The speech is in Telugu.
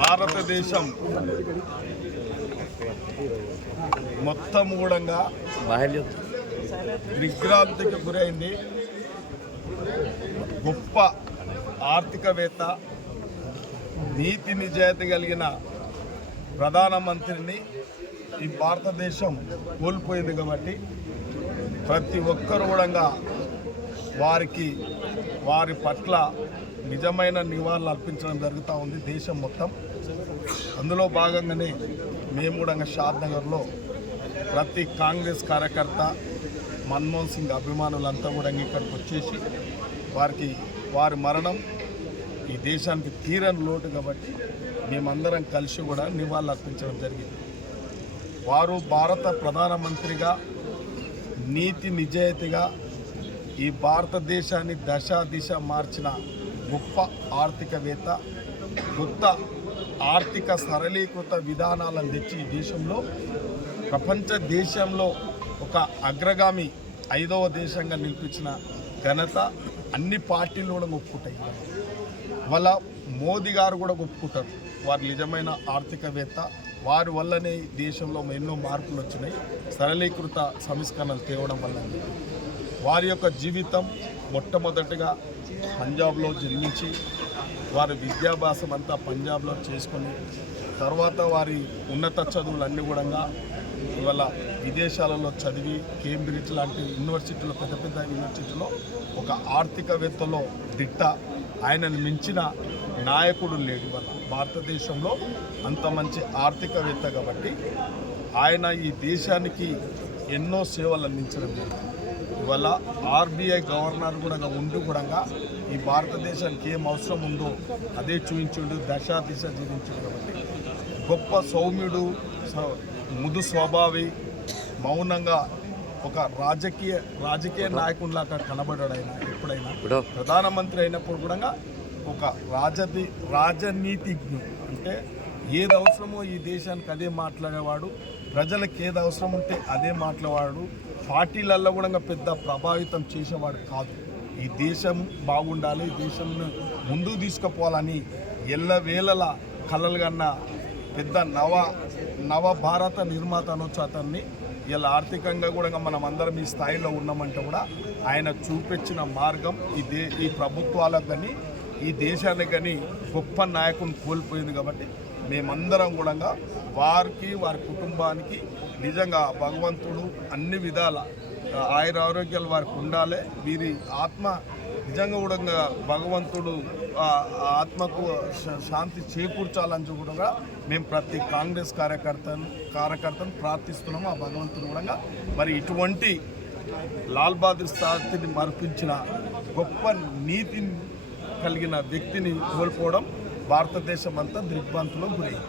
భారతదేశం మొత్తం కూడా దిగ్భ్రాంతికి గురైంది. గొప్ప ఆర్థికవేత్త, నీతి నిజాయితీ కలిగిన ప్రధానమంత్రిని ఈ భారతదేశం కోల్పోయింది. కాబట్టి ప్రతి ఒక్కరు కూడా వారి పట్ల నిజమైన నివాళులు అర్పించడం జరుగుతూ ఉంది దేశం మొత్తం. అందులో భాగంగానే మేము కూడా షాద్ నగర్లో ప్రతి కాంగ్రెస్ కార్యకర్త, మన్మోహన్ సింగ్ అభిమానులంతా కూడా ఇక్కడికి వచ్చేసి వారి మరణం ఈ దేశానికి తీరని లోటు కాబట్టి మేమందరం కలిసి కూడా నివాళులు అర్పించడం జరిగింది. వారు భారత ప్రధానమంత్రిగా నీతి నిజాయితీగా ఈ భారతదేశాన్ని దిశ మార్చిన గొప్ప ఆర్థికవేత్త, కొత్త ఆర్థిక సరళీకృత విధానాలను తెచ్చి ఈ దేశంలో ప్రపంచ దేశంలో ఒక అగ్రగామి 5వ దేశంగా నిలిపించిన ఘనత అన్ని పార్టీలు కూడా ఒప్పుకుంటాయి. వాళ్ళ మోదీ గారు కూడా ఒప్పుకుంటారు. వారు నిజమైన ఆర్థికవేత్త. వారి వల్లనే దేశంలో ఎన్నో మార్పులు వచ్చినాయి, సరళీకృత సంస్కరణలు తేవడం వల్ల. వారి యొక్క జీవితం మొట్టమొదటిగా పంజాబ్లో జన్మించి వారి విద్యాభ్యాసం అంతా పంజాబ్లో చేసుకొని తర్వాత వారి ఉన్నత చదువులన్నీ కూడా ఇవాళ విదేశాలలో చదివి కేంబ్రిడ్జ్ లాంటి యూనివర్సిటీలో, పెద్ద పెద్ద యూనివర్సిటీలో ఒక ఆర్థికవేత్తలో దిట్ట. ఆయనను మించిన నాయకుడు లేడు ఇవాళ భారతదేశంలో, అంత మంచి ఆర్థికవేత్త. కాబట్టి ఆయన ఈ దేశానికి ఎన్నో సేవలు అందించడం జరిగింది. ఇవాళ ఆర్బీఐ గవర్నర్ కూడా ఉండి కూడా ఈ భారతదేశానికి ఏం అవసరం ఉందో అదే చూపించుండు, దిశ జీవించుడు. కాబట్టి గొప్ప సౌమ్యుడు, ముదు స్వభావి, మౌనంగా ఒక రాజకీయ నాయకుడిలాగా కనబడ్డాడు. ఆయన ఎప్పుడైనా ప్రధానమంత్రి అయినప్పుడు కూడా ఒక రాజనీతిజ్ఞుడు. అంటే ఏది అవసరమో ఈ దేశానికి అదే మాట్లాడేవాడు, ప్రజలకు ఏది అవసరం ఉంటే అదే మాట్లాడేవాడు. పార్టీలల్లో కూడా పెద్ద ప్రభావితం చేసేవాడు కాదు. ఈ దేశం బాగుండాలి, ఈ దేశంను ముందుకు తీసుకుపోవాలని ఎల్లవేళలా కలలు కన్న పెద్ద నవ భారత నిర్మాత అనొచ్చు అతన్ని. ఇలా ఆర్థికంగా కూడా మనం అందరం ఈ స్థాయిలో ఉన్నామంటే కూడా ఆయన చూపించిన మార్గం ఈ ప్రభుత్వాలకు కానీ ఈ దేశానికి కానీ గొప్ప నాయకుని కోల్పోయింది. కాబట్టి మేమందరం కూడా వారి కుటుంబానికి నిజంగా భగవంతుడు అన్ని విధాల ఆయురారోగ్యాలు వారికి ఉండాలి. వీరి ఆత్మ నిజంగా కూడా భగవంతుడు ఆత్మకు శాంతి చేకూర్చాలని కూడా మేము ప్రతి కాంగ్రెస్ కార్యకర్తను ప్రార్థిస్తున్నాము. ఆ భగవంతుడు కూడా మరి ఇటువంటి లాల్ బహదూర్ శాస్త్రిని మర్పించిన గొప్ప నీతి కలిగిన వ్యక్తిని కోల్పోవడం భారతదేశం అంతా దిగ్భ్రాంతిలో గురైంది.